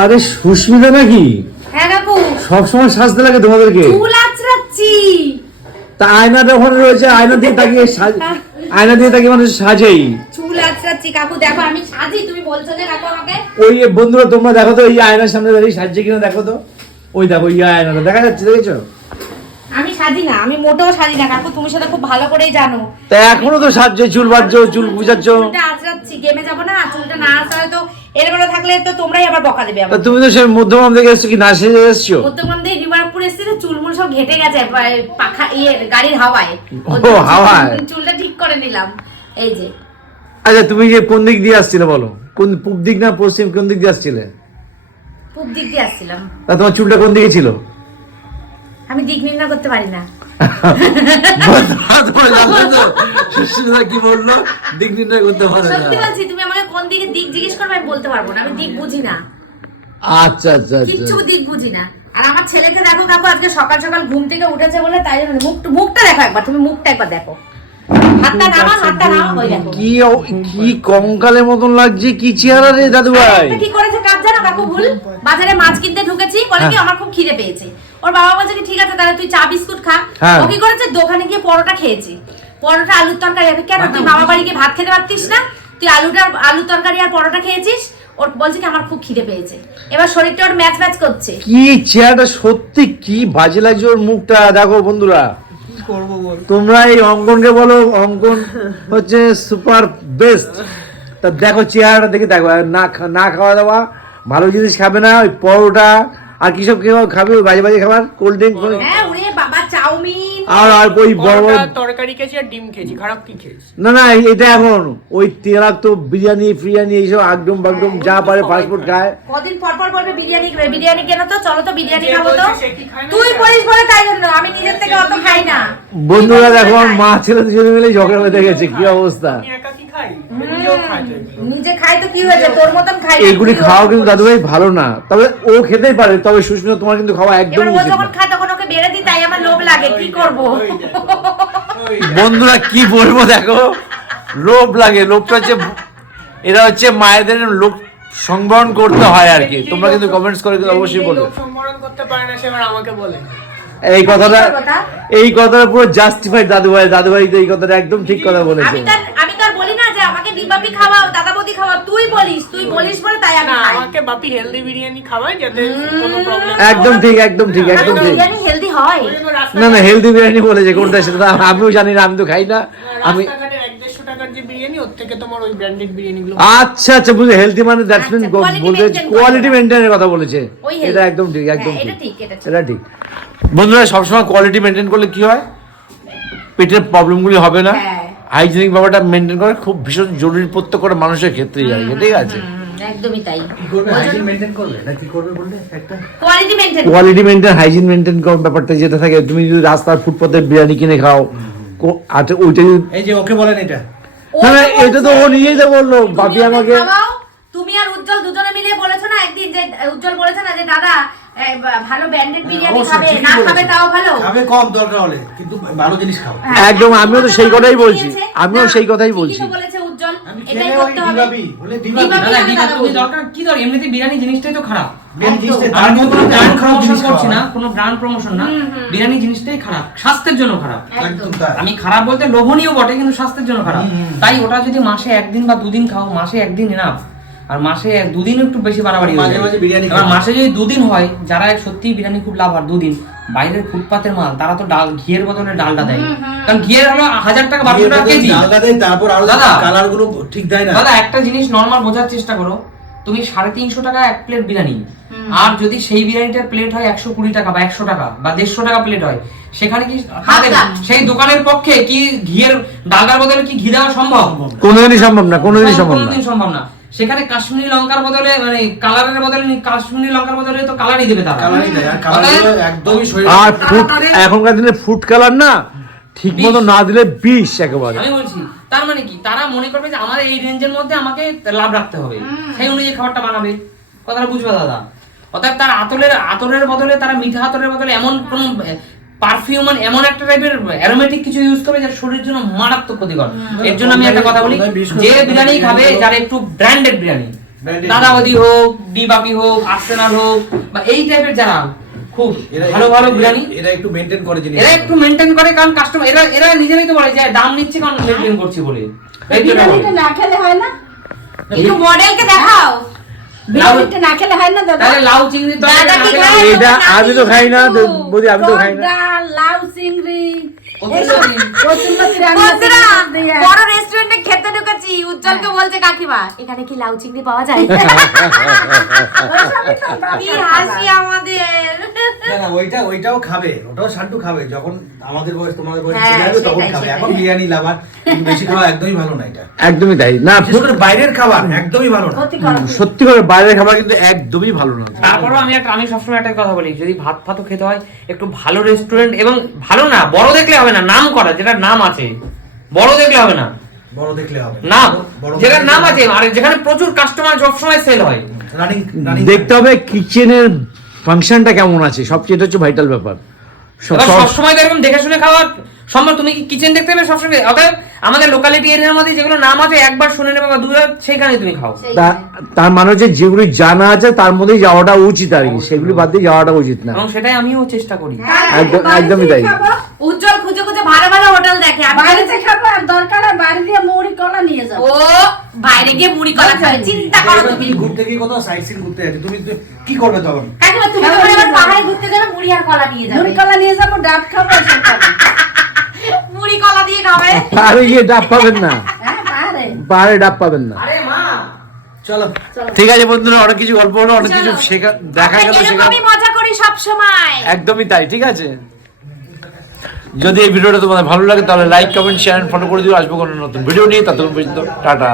আরে সুস্মিতা নাকি? হ্যাঁ কাকু, সবসময় সাজতে লাগে তোমাদেরকে? চুল আঁচড়াচ্ছি। তা আয়নাটা ওখানে রয়েছে, আয়না দিয়ে তাকিয়ে আয়না দিয়ে তাকিয়ে মানুষ সাজেই। চুল আঁচড়াচ্ছি কাকু, দেখো আমি সাজি, তুমি বলছো যে কাকু আমাকে। ওই বন্ধুরা তোমরা দেখো তো, এই আয়নার সামনে দাঁড়িয়ে সাজছে কিনা দেখো তো। ওই দেখো, এই আয়নাটা দেখা যাচ্ছে, দেখেছো? আমি সাজি না, আমি মোটেও সাজি না কাকু, তুমি সেটা খুব ভালো করেই জানো। তা এখনো তো সাজছে, চুল বাঁধছো, চুল বুঝাচ্ছ। চুলটা আঁচড়াচ্ছি, গেমে যাবো না, চুলটা না আঁচড়ালে তো এরকম থাকলে তো তোমরাই আবার বকা দেবে তা আমাকে। তুমি তো সে মধ্যমান থেকে এসছো, কি না সেজে এসছো? মধ্যমান দিয়ে নিবারপুর এসেছি তো, চুলমুল সব ঘেটে গেছে পাখা গাড়ির হাওয়ায়। ও হাওয়ায় চুলটা ঠিক করে নিলাম, এই যে। আচ্ছা তুমি যে কোন দিক দিয়ে আসছিলে বলো? কোন পূব দিক না পশ্চিম, কোন দিক দিয়ে আসছিলে? পূব দিক দিয়ে আসছিলাম। তা তোমার চুলটা কোন দিকে ছিল? আমি দিক নির্ণয় করতে পারি না। কি বললো? দিক নির্ণয় করতে পারে না। সত্যি বলছি, তুমি আমাকে কোন দিকে দিক জিজ্ঞেস করবে আমি বলতে পারবো না, আমি দিক বুঝি না। আচ্ছা আচ্ছা কিচ্ছু দিক বুঝি না। আর আমার ছেলেকে দেখো কাকু, আজকে সকাল সকাল ঘুম থেকে উঠেছে বলে তাই জন্য মুখটা দেখো একবার, তুমি মুখটা একবার দেখো। হাতটা নামা, ওই দেখো। কি কঙ্কালের মতন লাগছে, কি চেহারা রে দাদু ভাই। কি করেছে কাজ জানো কাকু? ভুল, বাজারে মাছ কিনতে ঢুকেছি, বলে কি আমার খুব খিদে পেয়েছে। ওর বাবা বলছে কি ঠিক আছে তাহলে তুই চা বিস্কুট খা। ও কি করেছে, দোকানে গিয়ে পরোটা খেয়েছি। পরোটা আলুর তরকারি। আমি কেন, তুই বাবা বাড়ি গিয়ে ভাত খেতে পারতিস না? তুই আলুর তরকারি আর পরোটা খেয়েছিস। ওর বলছে কি আমার খুব খিদে পেয়েছে। এবার শরীরটা ওর ম্যাচ করছে। কি চেহারাটা সত্যি কি বাজে লাগছে ওর মুখটা। দেখো বন্ধুরা, তোমরা এই অঙ্কনকে বলো, অঙ্কন হচ্ছে সুপার বেস্ট। তা দেখো চেহারাটা দেখে দেখো, না খাওয়া দাওয়া, ভালো জিনিস খাবে না, ওই পরোটা আর কি সব খাবে, ওই বাজে বাজে খাবার, কোল্ড ড্রিঙ্ক। হ্যাঁ ওরে বাবা, চাউমিন আর ওই বড় বড় তরকারি খেয়েছি আর ডিম খেয়েছি, খারাপ কি খেয়েছি? না এটা এখন ওই তেলাক্ত বিরিয়ানি ফিরিয়ানি এইসব একদম বাগডম যা পারে ফাস্টফুড খায়। কদিন পর পর বলবে বিরিয়ানি খাবে, বিরিয়ানি কেন তো, চলো তো বিরিয়ানি খাবো তো। সে কি খায় না? তুই বলিস বলে তাই জন্য, আমি নিজের থেকে অত খাই না। বন্ধুরা দেখো, মা ছেলে দুজনে মিলে ঝগড়া বেঁধে গেছে, কি অবস্থা। আমি একা কি খাই? নিজেও খাই তো এগুলো। নিজে খাই তো কি হয়েছে, তোর মতন খাই না। এইগুলি খাওয়া কিন্তু দাদু ভাই ভালো না, তবে ও খেতেই পারে, তবে সুস্মিতা তোমার কিন্তু খাওয়া একদম এবার ও উচিত যখন না। খায় তখন ওকে বেড়ে দিই, তাই আমার লোভ লাগে, কি করব। বন্ধুরা কি বলবো দেখো, লোভ লাগে। লোভটা হচ্ছে, এরা হচ্ছে মায়েদের লোভ সংবরণ করতে হয় আর কি। তোমরা কিন্তু কমেন্টস করে কিন্তু অবশ্যই বলবে। লোক সম্বরণ করতে পারে না, সে আবার আমাকে বলে। এই কথাটা পুরো জাস্টিফাইড দাদু ভাই তো এই কথাটা একদম ঠিক কথা বলেছে। আমি তো আর বলি না যে আমাকে ডিমবাপি খাওয়াও, দাদা বৌদি খাওয়াও, তুই বলিস বলে তাই আমি না, খাই। আমাকে বাপি হেলদি বিরিয়ানি খাওয়ায় যাতে কোনো প্রবলেম একদম ঠিক একদম ঠিক। বিরিয়ানি হেলদি হয়? না হেলদি বিরিয়ানি বলেছে কোনটা সেটা আমিও জানি না, আমি তো খাই না। আমি রাস্তাঘাটে 150 টাকার যে বিরিয়ানি, ওর থেকে তোমার ওই ব্র্যান্ডেড বিরিয়ানিগুলো। আচ্ছা বুঝে, হেলদি মানে দ্যাটস মিন বলতে কোয়ালিটি মেইনটেইনের কথা বলেছে। ওই healthy। এটা একদম ঠিক, একদম হ্যাঁ, এটা ঠিক, ঠিক, এটা ঠিক। এটা ঠিক। বন্ধুরা সবসময় কোয়ালিটি মেইনটেইন করলে কি হয়, পেটের প্রবলেমগুলি হবে না। হ্যাঁ। হাইজিনিক ব্যাপারটা মেইনটেইন করা খুব ভীষণ জরুরি প্রত্যেকটা মানুষের ক্ষেত্রেই আর কি, ঠিক আছে? একদমই তাই। কি করবে, হাইজিন মেইনটেইন করবে না কি করবে বললে একটা quality maintain. Quality maintain, hygiene maintain করার ব্যাপারটা যেটা থাকে, তুমি যদি রাস্তার ফুটপাতে বিরিয়ানি কিনে খাও, আচ্ছা ওইটা এই যে ওকে বলেন এটা না এটা তো ও নিজেই তো বললো, বাপি আমাকে। তুমি আর উজ্জ্বল দুজনে মিলে বলেছো না একদিন, যে উজ্জ্বল বলেছে না যে দাদা ভালো ব্র্যান্ডেড বিরিয়ানি খাবে, না খাবে তাও ভালো খাবে, কম দরকার হলে কিন্তু ভালো জিনিস খাও। একদম, আমিও তো সেই কথাই বলছি, আমিও সেই কথাই বলছি। কি বলেছে উজ্জ্বল, আমি এটাই খেলে ওই করতে হবে। দিবাবি বলে দিবাবি দিবাবি। দাদা দিদা তুমি দরকার কি দরকার, এমনিতে বিরিয়ানি জিনিসটাই তো খারাপ। মেন জিনিসটা আমি তো কোনো ব্র্যান্ড খারাপ প্রমোশন জিনিস করছি না, খাওয়া। কোনো ব্র্যান্ড প্রমোশন না, বিরিয়ানি জিনিসটাই খারাপ, স্বাস্থ্যের জন্য খারাপ। একদম তাই। আমি খারাপ বলতে লোভনীয় বটে, কিন্তু স্বাস্থ্যের জন্য খারাপ। তাই ওটা যদি মাসে একদিন বা দুদিন খাও, মাসে একদিন এনাফ। আর মাসে দুদিন একটু বেশি বাড়াবাড়ি হয়ে মাঝে যায়। মাঝে বিরিয়ানি এবার খাও। মাসে যদি দুদিন হয়, যারা সত্যি বিরিয়ানি খুব লাভ আর দুদিন, বাইরের ফুটপাতের মাল তারা তো ডাল ঘিয়ের বদলে ডালটা দেয়। কারণ ঘিয়ের হলো 1000 টাকা 1200 টাকা কেজি। ডালটা দেয়, তারপর আরো দাদা, কালার গুলো ঠিক দেয় না। দাদা একটা জিনিস নরমাল বোঝার চেষ্টা করো, তুমি 350 টাকা এক প্লেট বিরিয়ানি, আর যদি সেই বিরিয়ানিটার প্লেট হয় 120 টাকা বা 100 টাকা বা 150 টাকা প্লেট হয়, সেখানে কি সেই দোকানের পক্ষে কি ঘিয়ের ডালটার বদলে কি ঘি দেওয়া সম্ভব? কোনোদিনই সম্ভব না, কোনোদিনই সম্ভব না। কোনোদিন সম্ভব না। সেখানে কাশ্মীরি লঙ্কার বদলে মানে কালারের বদলে কাশ্মীরি লঙ্কার বদলে তো কালারই দেবে তারা। কালারই দেয়, আর কালারগুলো একদমই শরীরে আর ফুড এখনকার দিনে ফুড কালার না ঠিক মতো না দিলে বিষ একেবারে। আমি বলছি তার মানে কি, তারা মনে করবে যে আমার এই রেঞ্জের মধ্যে আমাকে লাভ রাখতে হবে, সেই অনুযায়ী খাবারটা বানাবে। কথাটা বুঝবে দাদা? অর্থাৎ তার আতরের বদলে, তারা মিঠা আতরের বদলে এমন কোন পারফিউম, এমন একটা টাইপের অ্যারোমেটিক কিছু ইউজ করবে যার শরীরের জন্য মারাত্মক ক্ষতিকর। এর জন্য আমি একটা কথা বলি, যে বিরিয়ানি খাবে, যারা একটু ব্র্যান্ডেড বিরিয়ানি, Branded দাদাবদি হোক, ডিবাপি হোক, আর্সেনাল হোক, বা এই টাইপের যারা খুব এরা- ভালো ভালো বিরিয়ানি, এরা একটু মেনটেন করে জিনিস। এরা একটু মেনটেন করে, কারণ কাস্টমার এরা নিজেরাই তো বলে যে দাম নিচ্ছে কারণ মেনটেন করছি বলে। এই তো এটা বলে। বিরিয়ানিটা না খেলে হয় না? একটু মডেলকে দেখাও। বিরিয়ানিটা না খেলে হয় না দাদা? তাহলে লাউ চিংড়ি তো দাদা কি খায়? এটা আমি তো খাই না, বৌদি আমি তো খাই না। টক ডাল, লাউ চিংড়ি, কচুরলতি। কচুরলতি রান্না বন্ধুরা, দিয়ে। বড় রেস্টুরেন্টে খেতে ঢুকেছি, উজ্জ্বলকে বলছে কাকিমা এখানে কি লাউ চিংড়ি পাওয়া যায়? কি হাসি আমাদের। না না, ওইটাও খাবে, ওটাও সান্টু খাবে যখন আমাদের বয়স তোমাদের বয়স হ্যাঁ, চলে আসবে তখন সেটাই, খাবে। সেটাই। এখন বিরিয়ানি লাভার, বেশি খাওয়া একদমই ভালো না এটা। একদমই তাই না, বিশেষ করে বাইরের খাবার একদমই ভালো না। ক্ষতিকর। সত্যি করে বাইরের খাবার কিন্তু একদমই ভালো না। তারপরও আমি সবসময় একটা কথা বলি, যদি ভাত ফাতও খেতে হয় একটু ভালো রেস্টুরেন্ট, এবং ভালো না বড় দেখলে হবে না, নাম করা যেটা নাম আছে, বড় দেখলে হবে না, বড় দেখলে হবে নাম বড় যেটার নাম আছে, আর যেখানে প্রচুর কাস্টমার সবসময় সেল হয়। রানিং দেখতে হবে কিচেনের ফাংশনটা কেমন আছে, সবচেয়ে এটা হচ্ছে ভাইটাল ব্যাপার। এবার সবসময় তো এরকম দেখে শুনে খাওয়ার সম্ভব, তুমি কি কিচেন দেখতে হবে সবসময়? অতএব আমাদের লোকালিটি এরিয়ার মধ্যে যেগুলো নাম আছে একবার শুনে নেবে বা দুবার, সেইখানে তুমি খাও। তার মানে হচ্ছে যেগুলি জানা আছে তার মধ্যেই যাওয়াটা উচিত আর কি, সেগুলি বাদ দিয়ে যাওয়াটা উচিত না। এবং সেটাই আমিও চেষ্টা করি। একদমই তাই। উজ্জ্বল খুঁজে খুঁজে ভালো ভালো হোটেল দেখে, আমি বাড়িতে খাবো, আর দরকার হয় বাইরে দিয়ে মুড়ি কলা নিয়ে যাবো। ও বাইরে গিয়ে মুড়ি কলা খাবে, চিন্তা করো তুমি। ঘুরতে গিয়ে কোথাও সাইট সিন ঘুরতে যাচ্ছি, তুমি কি করবে তখন? কাকিমা তুমি তো এবার পাহাড়ে ঘুরতে যাবে, মুড়ি আর কলা নিয়ে যাবে। মুড়ি কলা নিয়ে যাবো, ডাব খাবো, এসব খাবো। মুড়ি কলা দিয়ে খাবে। পাহাড়ে গিয়ে ডাব পাবেন না, হ্যাঁ, পাহাড়ে। পাহাড়ে ডাব পাবেন না। আরে মা, চলো। ঠিক আছে বন্ধুরা, অনেক কিছু গল্প হলো, অনেক কিছু শেখা দেখা গেল, এরকমই মজা করি সব সময়। একদমই তাই। ঠিক আছে, যদি এই ভিডিওটা তোমাদের ভালো লাগে তাহলে লাইক কমেন্ট শেয়ার ফলো করে দিও। আসবো কোনো নতুন ভিডিও নিয়ে, ততক্ষণ পর্যন্ত টাটা।